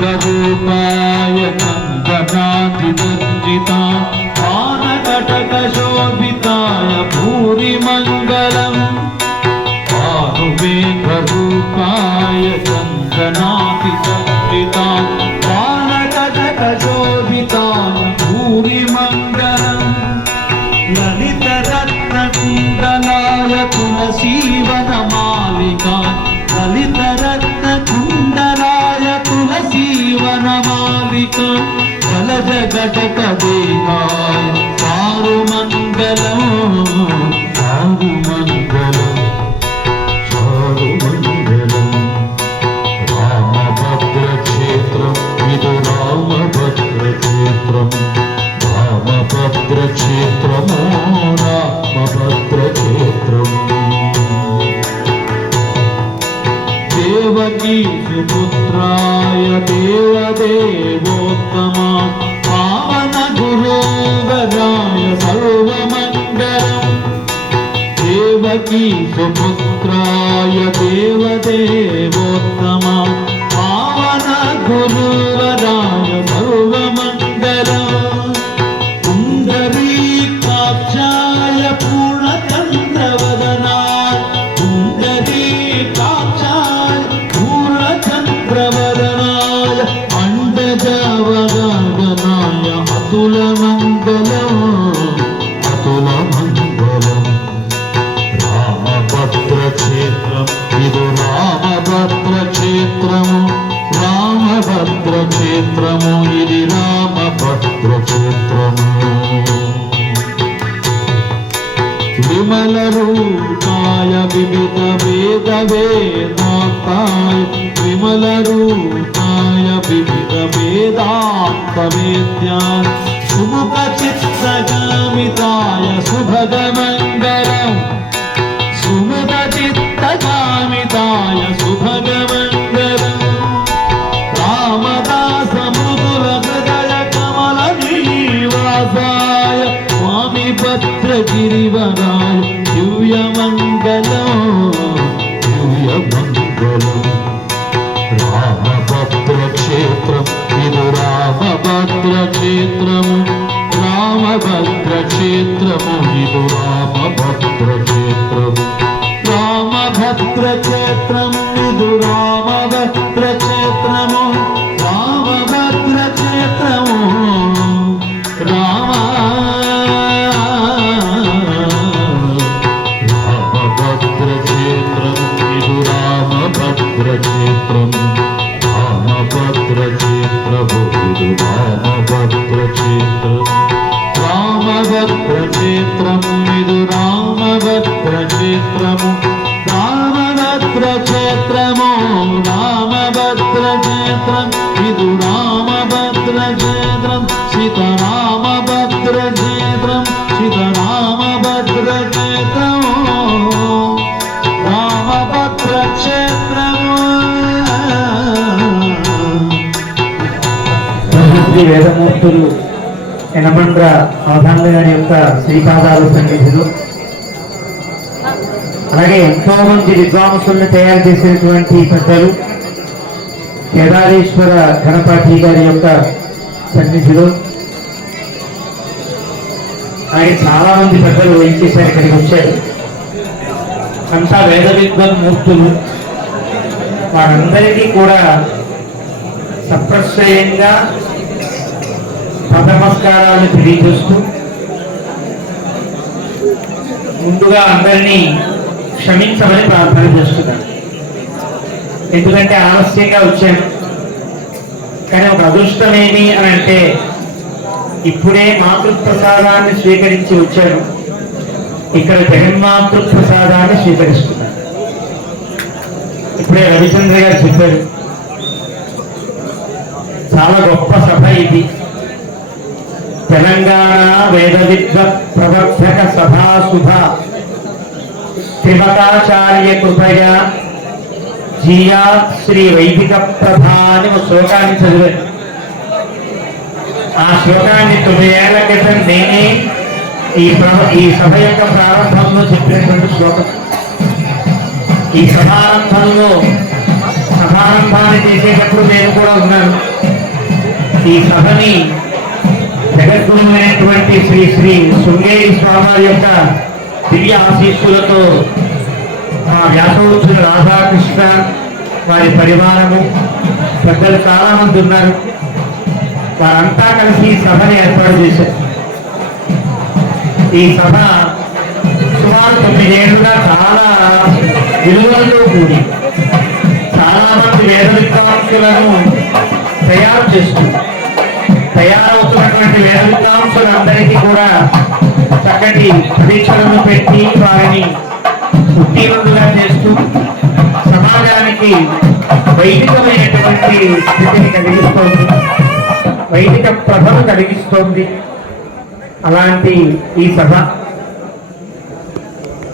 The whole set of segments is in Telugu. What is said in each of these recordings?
ప్రభుపాయ సంగనాధిదంజితా పానకటకశోభితాయ భూరి మంగళం పానువే ప్రభుపాయ సంగనాధిదంజితా పానకటకశోభితాయ భూరి మంగళం లలిత రత్న కుండలాయ తులసీవనమా জগতে কবি নয় सुपुत्राय देवदेवोत्तमा క్షేత్రము ఇది రామభద్ర క్షేత్రము విమల రూపాయ వివిధ వేద వేదాంతాయ విమల రూపాయ వివిధ వేదాంత వేద్యా సుముఖ തിരുവനാൾ ദിവ്യമംഗലം ദിവ്യമംഗലം രാമഭദ്രക്ഷേത്രം ഇതു രാമഭദ്രക്ഷേത്രം രാമഭദ്രക്ഷേത്രമു ഇതു രാമഭദ്രക്ഷേത്രം രാമഭദ്രക്ഷേത്രം ഇതു രാമഭദ്രക്ഷേത്രമോ రామభద్రచేత్రం రామభద్రచేత్ర భూమిదు రామభద్రచేత్ర రామభద్రచేత్రము ఇది రామభద్రచేత్రము రామభద్రచేత్రము రామభద్రచేత్రం ఇది రామభద్రచేత్రం సీతారామ శ్రీ వేదమూర్తులు యనమండ్ర ఆధాండ గారి యొక్క శ్రీపాదాలు సన్నిధిలో అలాగే ఎంతో మంది విద్వాంసుల్ని తయారు చేసినటువంటి పెద్దలు కేదారేశ్వర గణపాఠి గారి యొక్క సన్నిధిలో అలాగే చాలా మంది పెద్దలు ఏం చేశారు ఇక్కడికి వచ్చారు? అంతా వేద విద్వన్ మూర్తులు. వారందరికీ కూడా సప్రశ్రయంగా నమస్కారాలు తెలియజేస్తూ ముందుగా అందరినీ క్షమించమని ప్రార్థన చేస్తున్నాను. ఎందుకంటే ఆలస్యంగా వచ్చాను కానీ ఒక అదృష్టం ఏమి అని అంటే ఇప్పుడే మాతృప్రసాదాన్ని స్వీకరించి వచ్చాను. ఇక్కడ జగన్మాతృప్రసాదాన్ని స్వీకరిస్తున్నాను. ఇప్పుడే రవిచంద్ర గారు చెప్పారు. చాలా గొప్ప సభ ఇది. తెలంగాణ వేద విద్వ ప్రవర్తక సభాసుభ త్రిమతాచార్య కృపగా జియా శ్రీ వైదిక ప్రభ అని ఒక శ్లోకాన్ని చదివాను. ఆ శ్లోకాన్ని తొమ్మిది ఏళ్ళ క్రితం నేనే ఈ ఈ సభ యొక్క ప్రారంభంలో చెప్పినటువంటి శ్లోకం. ఈ సభారంభంలో సభారంభాన్ని చేసేటప్పుడు నేను కూడా ఉన్నాను. ఈ సభని జగద్గురువైనటువంటి శ్రీ శ్రీ శృంగేరి స్వామి యొక్క దివ్య ఆశీస్సులతో ఆ వ్యాసోత్సవ రాధాకృష్ణ వారి పరివారము పెద్దలు చాలా మంది ఉన్నారు. వారంతా కలిసి సభను ఏర్పాటు చేశారు. ఈ సభ సుమారు తొమ్మిదేళ్ళుగా చాలా విలువలతో కూడి చాలా మంది వేద విద్వాంసులను తయారు చేస్తుంది. తయారవుతున్నటువంటి వేద విద్వాంసులందరికీ కూడా చక్కటి పరీక్షలను పెట్టి వారిని ఉత్తీర్ణులుగా చేస్తూ సమాజానికి వైదికమైనటువంటి స్థితిని కలిగిస్తోంది. వైదిక ప్రభను కలిగిస్తోంది. అలాంటి ఈ సభ.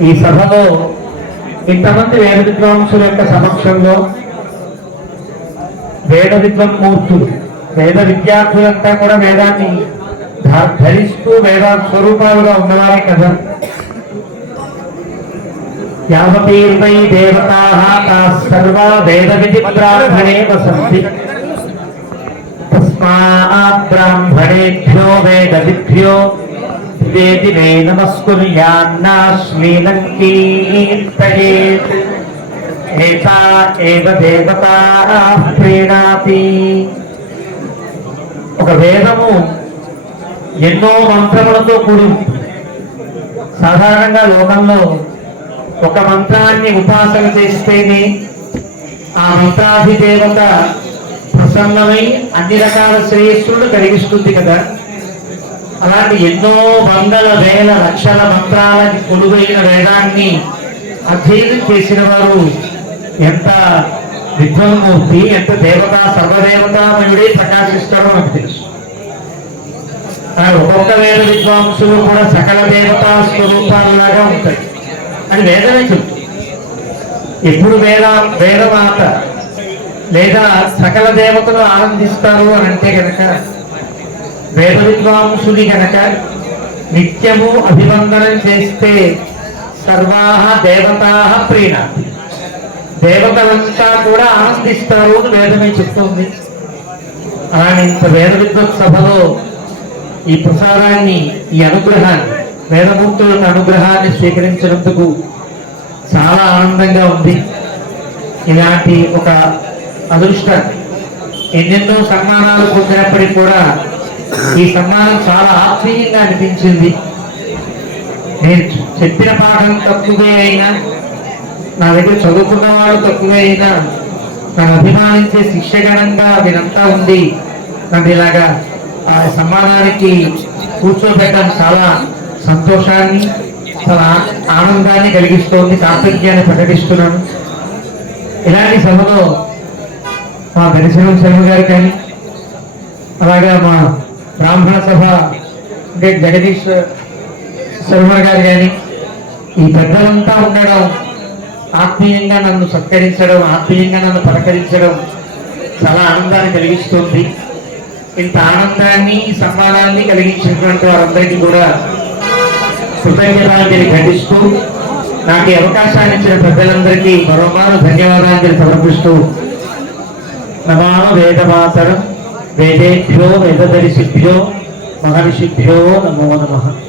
ఈ సభలో ఇంతమంది వేద విద్వాంసుల యొక్క సమక్షంలో వేద విద్వన్మూర్తులు వేద విద్యార్థులంతా కూడా వేదాన్ని ధ- ధరిస్తూ వేద స్వరూపాలుగా ఉన్నవారే కదా యావతీర్వై దేవతా సర్వా వేద విధి బ్రాహ్మణే వసంతి తస్మాత్ బ్రాహ్మణేభ్యో వేదవిభ్యో వేది మే నమస్కుర్యాన్నాశ్లీలంకీర్తయేత్ ఏతా ఏవ దేవతా ప్రీణాతి ఒక వేదము ఎన్నో మంత్రములతో కూడి సాధారణంగా లోకంలో ఒక మంత్రాన్ని ఉపాసన చేస్తేనే ఆ మంత్రాధిదేవత ప్రసన్నమై అన్ని రకాల శ్రేయస్సులను కలిగిస్తుంది కదా. అలాంటి ఎన్నో వందల వేల లక్షల మంత్రాలకి కొలువైన వేదాన్ని అధ్యయనం చేసిన వారు ఎంత విద్వన్మూర్తి ఎంత దేవత సర్వదేవతామయుడే ప్రకాశిస్తాడో నాకు తెలుసు. ఆ ఒక్కొక్క వేద విద్వాంసులు కూడా సకల దేవతా స్వరూపాలలాగా ఉంటాయి. అని వేదమే చెప్తుంది ఎప్పుడు వేద వేదమాత లేదా సకల దేవతలు ఆనందిస్తారు అని అంటే గనక వేద విద్వాంసుని గనక నిత్యము అభివందనం చేస్తే సర్వాహ దేవతా ప్రీణాతి. దేవతలంతా కూడా ఆనందిస్తారు అని వేదమే చెప్తుంది. అలానే ఇంత వేద విద్వత్ సభలో ఈ ప్రసారాన్ని ఈ అనుగ్రహాన్ని వేదమూర్తుల యొక్క అనుగ్రహాన్ని స్వీకరించినందుకు చాలా ఆనందంగా ఉంది. ఇలాంటి ఒక అదృష్టాన్ని ఎన్నెన్నో సన్మానాలు పొందినప్పటికీ కూడా ఈ సన్మానం చాలా ఆత్మీయంగా అనిపించింది. నేను చెప్పిన పాఠం తక్కువే అయినా నా దగ్గర చదువుకున్న వాళ్ళు తక్కువే అయినా నన్ను అభిమానించే శిక్షగణంగా వీరంతా ఉండి నన్ను ఇలాగా ఆ సన్మానానికి కూర్చోబెట్టడం చాలా సంతోషాన్ని చాలా ఆనందాన్ని కలిగిస్తోంది కార్తజ్ఞాన్ని ప్రకటిస్తున్నాను. ఇలాంటి సభలో మా దర్శనం శర్మ గారు కానీ అలాగా మా బ్రాహ్మణ సభ అంటే జగదీష్ శర్మ గారు కానీ ఈ పెద్దలంతా ఉండడం ఆత్మీయంగా నన్ను సత్కరించడం ఆత్మీయంగా నన్ను పలకరించడం చాలా ఆనందాన్ని కలిగిస్తుంది. ఇంత ఆనందాన్ని సమ్మానాన్ని కలిగించినటువంటి వారందరికీ కూడా కృతజ్ఞతాంజలి ఘటిస్తూ నాకు అవకాశాన్ని ఇచ్చిన పెద్దలందరికీ మరోమారు ధన్యవాదాంజలి సమర్పిస్తూ నమామ వేదమాతరం. వేదేభ్యో వేదదరిశిభ్యో మహర్షిభ్యో నమో నమః.